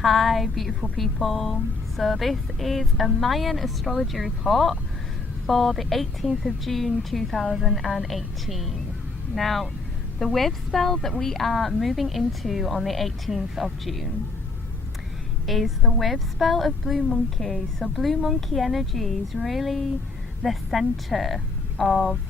Hi beautiful people, so this is a Mayan astrology report for the 18th of June 2018. Now the Wavespell that we are moving into on the 18th of June is the Wavespell of Blue Monkey. So Blue Monkey energy is really the centre of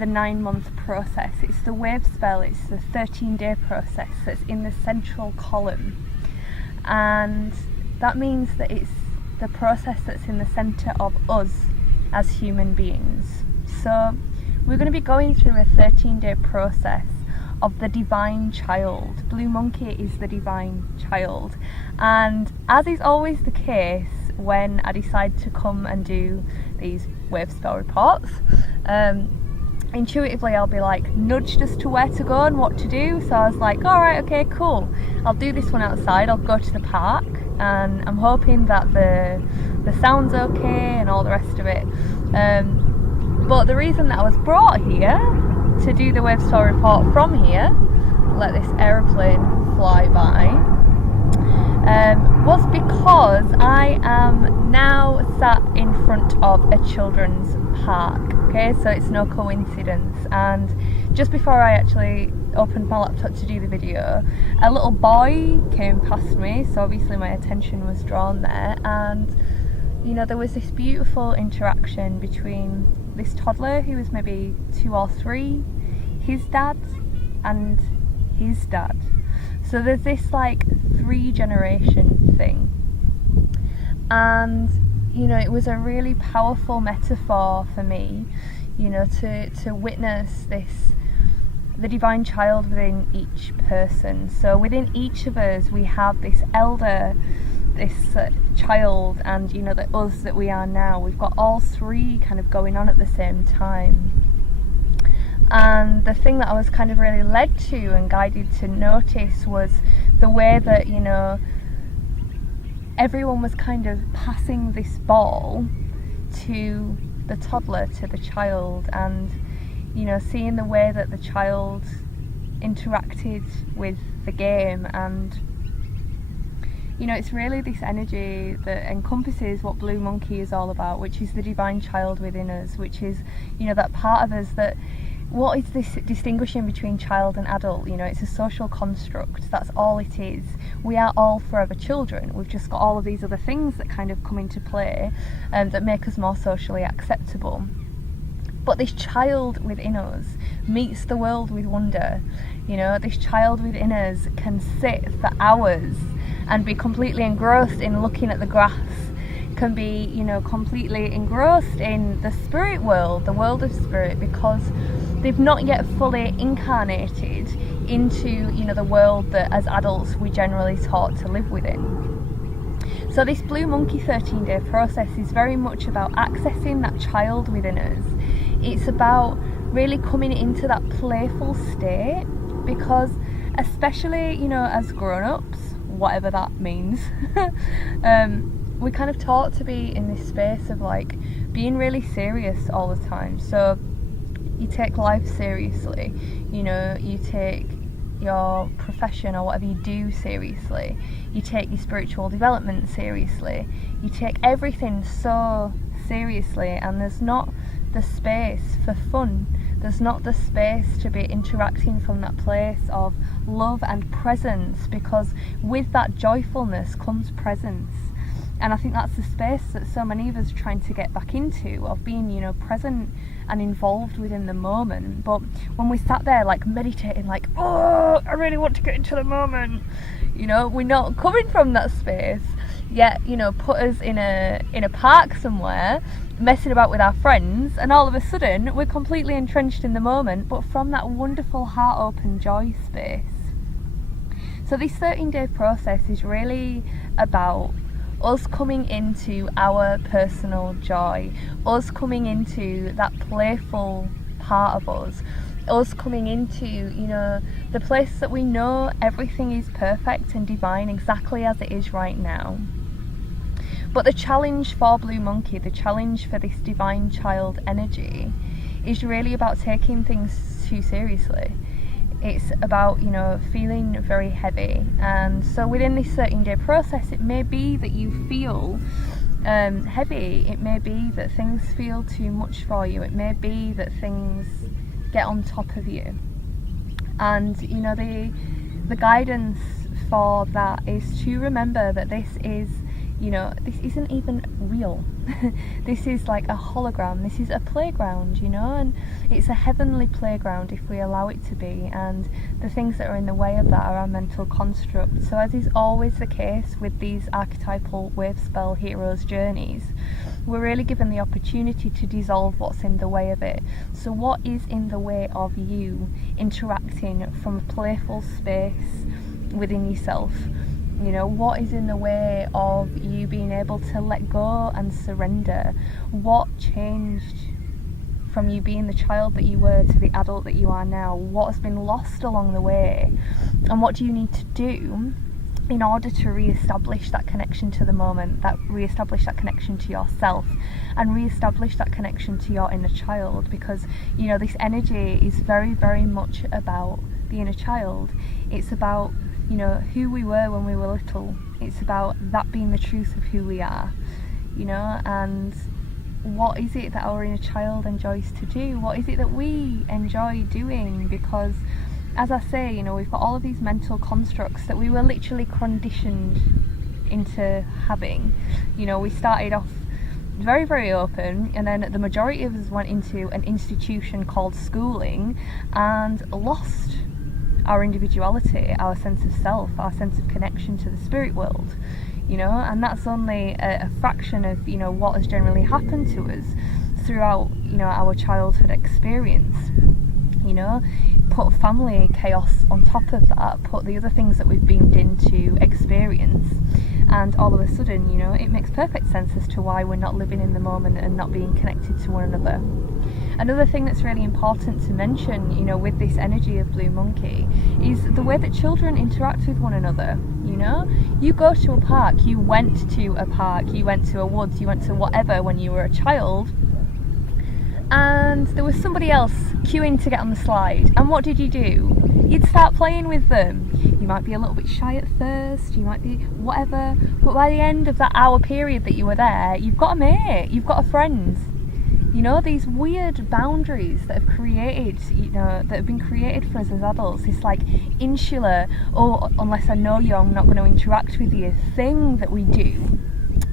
the 9-month process. It's the Wavespell, it's the 13-day process that's in the central column. And that means that it's the process that's in the centre of us as human beings. So we're going to be going through a 13-day process of the divine child. Blue Monkey is the divine child, and as is always the case when I decide to come and do these Wavespell reports, intuitively I'll be like nudged as to where to go and what to do. So I was like, alright, okay, cool, I'll do this one outside, I'll go to the park, and I'm hoping that the sound's okay and all the rest of it. But the reason that I was brought here to do the Wavespell report from here, let this aeroplane fly by, was because I am now sat in front of a children's park. Okay, so it's no coincidence, and just before I actually opened my laptop to do the video, a little boy came past me, so obviously my attention was drawn there, and you know, there was this beautiful interaction between this toddler who was maybe 2 or 3, his dad and his dad. So there's this like 3-generation thing, and you know, it was a really powerful metaphor for me, you know, to witness this, the divine child within each person. So within each of us we have this elder, this child, and you know, the us that we are now. We've got all 3 kind of going on at the same time. And the thing that I was kind of really led to and guided to notice was the way that, you know, everyone was kind of passing this ball to the toddler, to the child, and you know, seeing the way that the child interacted with the game. And you know, it's really this energy that encompasses what Blue Monkey is all about, which is the divine child within us, which is, you know, that part of us that, what is this distinguishing between child and adult? You know, it's a social construct, that's all it is. We are all forever children. We've just got all of these other things that kind of come into play that make us more socially acceptable. But this child within us meets the world with wonder. You know, this child within us can sit for hours and be completely engrossed in looking at the grass, can be, you know, completely engrossed in the spirit world, the world of spirit, because they've not yet fully incarnated into, you know, the world that as adults we generally taught to live within. So this Blue Monkey 13-day process is very much about accessing that child within us. It's about really coming into that playful state, because especially, you know, as grown-ups, whatever that means, we're kind of taught to be in this space of like being really serious all the time. So you take life seriously, you know, you take your profession or whatever you do seriously, you take your spiritual development seriously, you take everything so seriously, and there's not the space for fun. There's not the space to be interacting from that place of love and presence, because with that joyfulness comes presence. And I think that's the space that so many of us are trying to get back into, of being, you know, present and involved within the moment. But when we sat there like meditating, like, oh, I really want to get into the moment, you know, we're not coming from that space. Yet, you know, put us in a park somewhere, messing about with our friends, and all of a sudden we're completely entrenched in the moment, but from that wonderful heart open joy space. So this 13-day process is really about us coming into our personal joy, us coming into that playful part of us coming into, you know, the place that we know everything is perfect and divine exactly as it is right now. But the challenge for Blue Monkey, the challenge for this divine child energy, is really about taking things too seriously. It's about, you know, feeling very heavy. And so within this 13-day process, it may be that you feel heavy. It may be that things feel too much for you. It may be that things get on top of you. And, you know, the guidance for that is to remember that this is, you know, this isn't even real. This is like a hologram. This is a playground, you know, and it's a heavenly playground if we allow it to be. And the things that are in the way of that are our mental construct. So as is always the case with these archetypal Wavespell heroes' journeys, we're really given the opportunity to dissolve what's in the way of it. So what is in the way of you interacting from a playful space within yourself? You know, what is in the way of you being able to let go and surrender? What changed from you being the child that you were to the adult that you are now? What has been lost along the way? And what do you need to do in order to re-establish that connection to the moment, that re-establish that connection to yourself, and re-establish that connection to your inner child? Because, you know, this energy is very, very much about the inner child. It's about, you know, who we were when we were little. It's about that being the truth of who we are, you know, and what is it that our inner child enjoys to do? What is it that we enjoy doing? Because, as I say, you know, we've got all of these mental constructs that we were literally conditioned into having. You know, we started off very, very open, and then the majority of us went into an institution called schooling and lost our individuality, our sense of self, our sense of connection to the spirit world, you know, and that's only a fraction of, you know, what has generally happened to us throughout, you know, our childhood experience. You know, put family chaos on top of that, put the other things that we've beamed into experience, and all of a sudden, you know, it makes perfect sense as to why we're not living in the moment and not being connected to one another. Another thing that's really important to mention, you know, with this energy of Blue Monkey is the way that children interact with one another. You know, you go to a park, you went to a park, you went to a woods, you went to whatever when you were a child, and there was somebody else queuing to get on the slide, and what did you do? You'd start playing with them. You might be a little bit shy at first, you might be whatever, but by the end of that hour period that you were there, you've got a mate, you've got a friend. You know, these weird boundaries that have created, you know, that have been created for us as adults, this like insular, oh, unless I know you, I'm not going to interact with you thing that we do,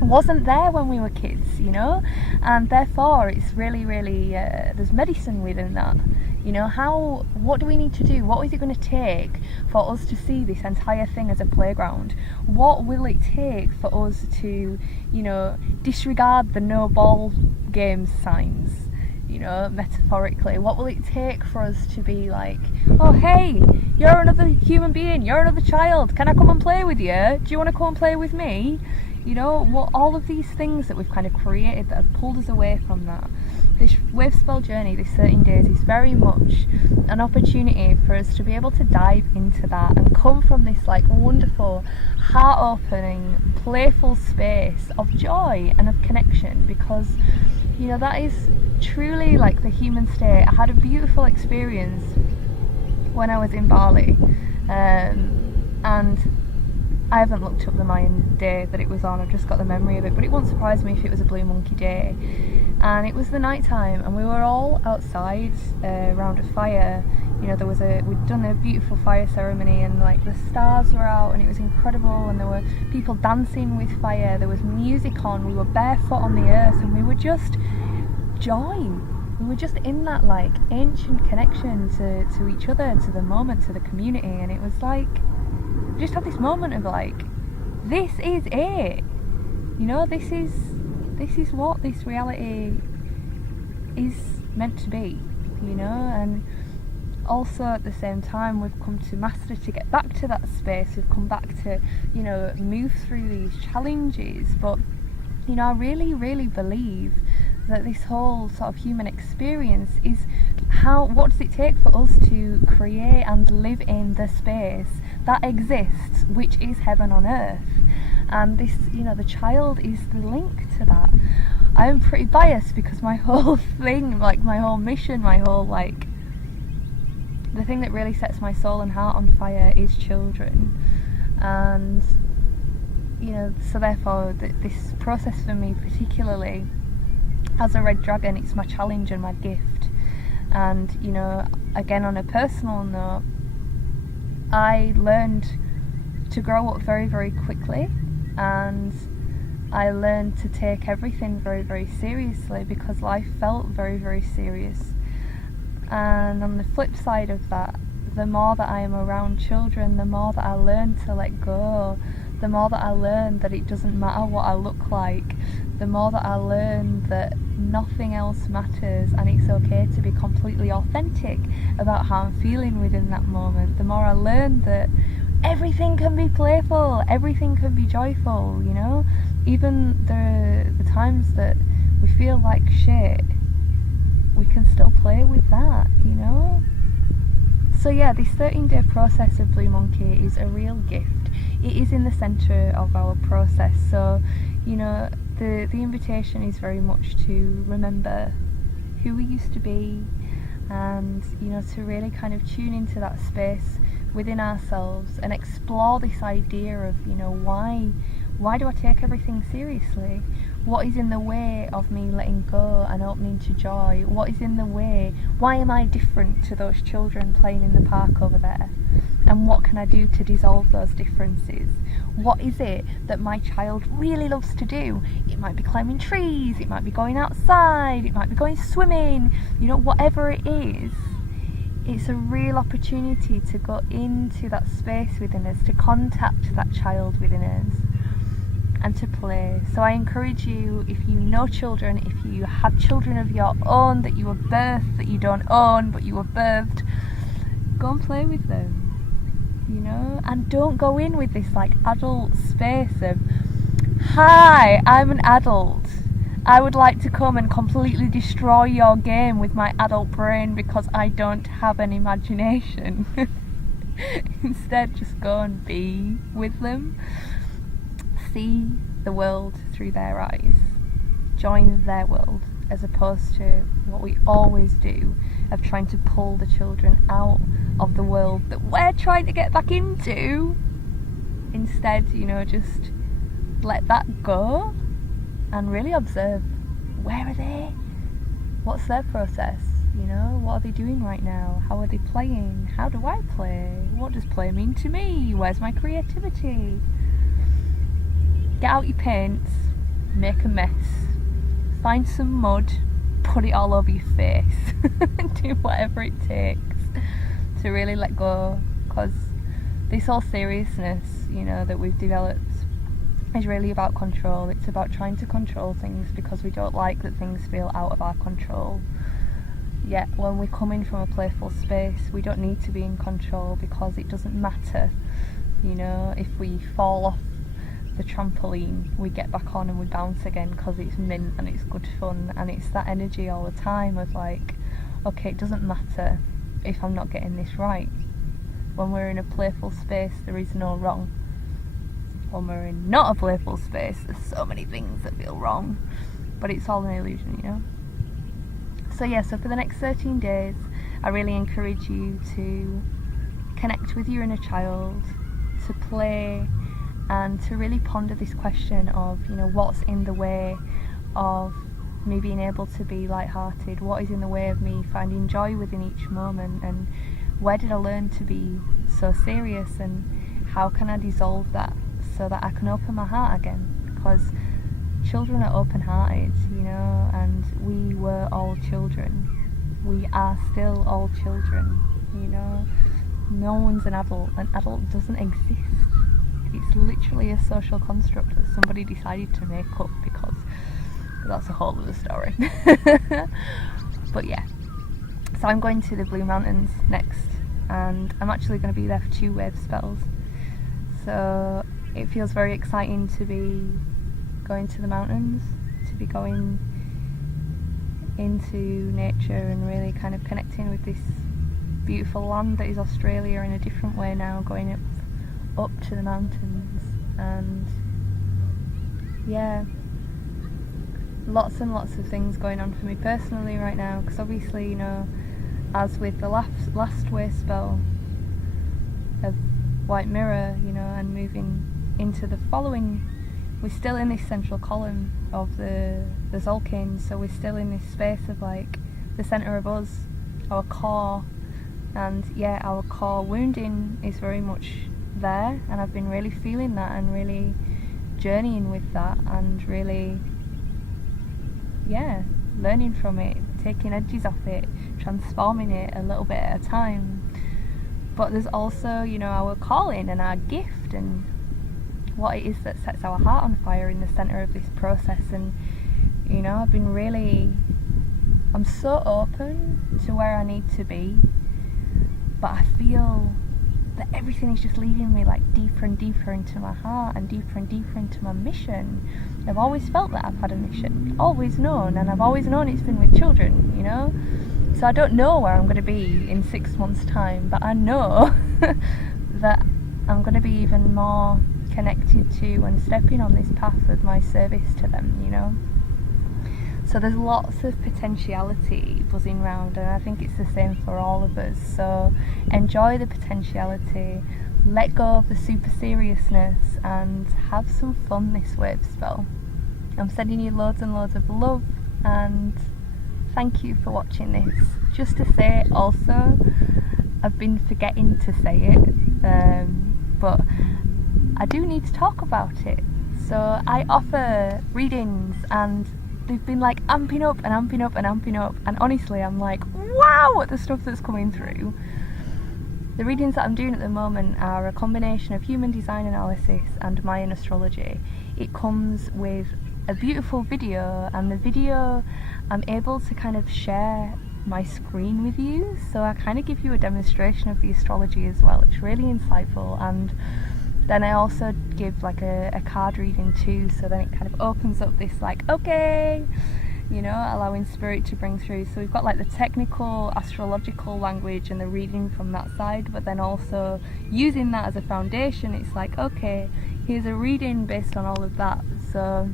wasn't there when we were kids, you know, and therefore it's really, really, there's medicine within that. You know, what do we need to do? What is it going to take for us to see this entire thing as a playground? What will it take for us to, you know, disregard the no ball games signs, you know, metaphorically? What will it take for us to be like, oh hey, you're another human being, you're another child, can I come and play with you? Do you want to come and play with me? You know, what, all of these things that we've kind of created that have pulled us away from that. This Wavespell journey, this 13 days, is very much an opportunity for us to be able to dive into that and come from this like wonderful, heart-opening, playful space of joy and of connection, because, you know, that is truly like the human state. I had a beautiful experience when I was in Bali, and I haven't looked up the Mayan day that it was on, I've just got the memory of it, but it wouldn't surprise me if it was a Blue Monkey day. And it was the night time, and we were all outside around a fire. You know, we'd done a beautiful fire ceremony, and like the stars were out, and it was incredible, and there were people dancing with fire, there was music on, we were barefoot on the earth, and we were just joy. We were just in that like ancient connection to each other, to the moment, to the community, and it was like, just had this moment of like, this is it. You know, this is what this reality is meant to be, you know. And also at the same time, we've come to master to get back to that space. We've come back to, you know, move through these challenges. But, you know, I really, really believe that this whole sort of human experience is what does it take for us to create and live in the space that exists, which is heaven on earth. And this, you know, the child is the link to that. I'm pretty biased because my whole thing, like my whole mission, my whole like the thing that really sets my soul and heart on fire is children. And you know, so therefore this process for me, particularly as a red dragon, it's my challenge and my gift. And you know, again, on a personal note, I learned to grow up very, very quickly, and I learned to take everything very, very seriously because life felt very, very serious. And on the flip side of that, the more that I am around children, the more that I learn to let go, the more that I learn that it doesn't matter what I look like, the more that I learn that nothing else matters and it's okay to be completely authentic about how I'm feeling within that moment, the more I learn that everything can be playful, everything can be joyful, you know? Even the times that we feel like shit, we can still play with that, you know? So yeah, this 13-day process of Blue Monkey is a real gift. It is in the centre of our process, so you know, the invitation is very much to remember who we used to be, and you know, to really kind of tune into that space within ourselves and explore this idea of, you know, why do I take everything seriously? What is in the way of me letting go and opening to joy? What is in the way? Why am I different to those children playing in the park over there? And what can I do to dissolve those differences? What is it that my child really loves to do? It might be climbing trees, it might be going outside, it might be going swimming, you know, whatever it is. It's a real opportunity to go into that space within us, to contact that child within us, and to play. So I encourage you, if you know children, if you have children of your own that you were birthed, that you don't own but you were birthed, go and play with them, you know? And don't go in with this like adult space of, hi, I'm an adult, I would like to come and completely destroy your game with my adult brain because I don't have an imagination. Instead, just go and be with them. See the world through their eyes. Join their world, as opposed to what we always do of trying to pull the children out of the world that we're trying to get back into. Instead, you know, just let that go and really observe, where are they? What's their process? You know, what are they doing right now? How are they playing? How do I play? What does play mean to me? Where's my creativity? Get out your paints, make a mess, find some mud, put it all over your face, do whatever it takes to really let go, because this whole seriousness, you know, that we've developed is really about control. It's about trying to control things because we don't like that things feel out of our control. Yet when we come in from a playful space, we don't need to be in control because it doesn't matter. You know, if we fall off the trampoline, we get back on and we bounce again because it's mint and it's good fun, and it's that energy all the time of like, okay, it doesn't matter if I'm not getting this right. When we're in a playful space, there is no wrong. When we're in not a playful space, there's so many things that feel wrong, but it's all an illusion, you know? So yeah, so for the next 13 days, I really encourage you to connect with your inner child, to play, and to really ponder this question of, you know, what's in the way of me being able to be lighthearted? What is in the way of me finding joy within each moment? And where did I learn to be so serious? And how can I dissolve that so that I can open my heart again? Because children are open-hearted, you know, and we were all children. We are still all children, you know. No one's an adult. An adult doesn't exist. It's literally a social construct that somebody decided to make up, because that's a whole other story. But yeah, so I'm going to the Blue Mountains next, and I'm actually going to be there for 2 Wavespells. So it feels very exciting to be going to the mountains, to be going into nature and really kind of connecting with this beautiful land that is Australia in a different way now, going up to the mountains. And yeah, lots and lots of things going on for me personally right now, because obviously, you know, as with the last Wavespell of White Mirror, you know, and moving into the following, we're still in this central column of the Tzol'kin, so we're still in this space of like the centre of us, our core, and yeah, our core wounding is very much there, and I've been really feeling that and really journeying with that and really, yeah, learning from it, taking edges off it, transforming it a little bit at a time. But there's also, you know, our calling and our gift and what it is that sets our heart on fire in the centre of this process. And, you know, I'm so open to where I need to be, but I feel that everything is just leading me like deeper and deeper into my heart and deeper into my mission. I've always felt that I've had a mission, always known, and I've always known it's been with children, you know. So I don't know where I'm going to be in 6 months' time, but I know that I'm going to be even more connected to and stepping on this path of my service to them, you know. So there's lots of potentiality buzzing around, and I think it's the same for all of us. So enjoy the potentiality, let go of the super seriousness, and have some fun this Wavespell. I'm sending you loads and loads of love, and thank you for watching this. Just to say also, I've been forgetting to say it, but I do need to talk about it. So I offer readings, and they've been like amping up and amping up and amping up, and honestly I'm like, wow, at the stuff that's coming through. The readings that I'm doing at the moment are a combination of human design analysis and Mayan astrology. It comes with a beautiful video, and the video I'm able to kind of share my screen with you, so I kind of give you a demonstration of the astrology as well. It's really insightful, and then I also give like a card reading too, so then it kind of opens up this like, okay, you know, allowing spirit to bring through. So we've got like the technical astrological language and the reading from that side, but then also using that as a foundation, it's like, okay, here's a reading based on all of that. So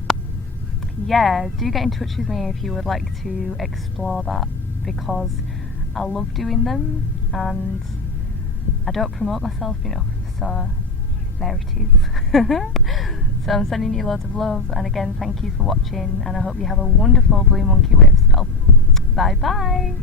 yeah, do get in touch with me if you would like to explore that, because I love doing them and I don't promote myself enough, so there it is. So I'm sending you loads of love, and again, thank you for watching, and I hope you have a wonderful Blue Monkey Wavespell. Bye bye.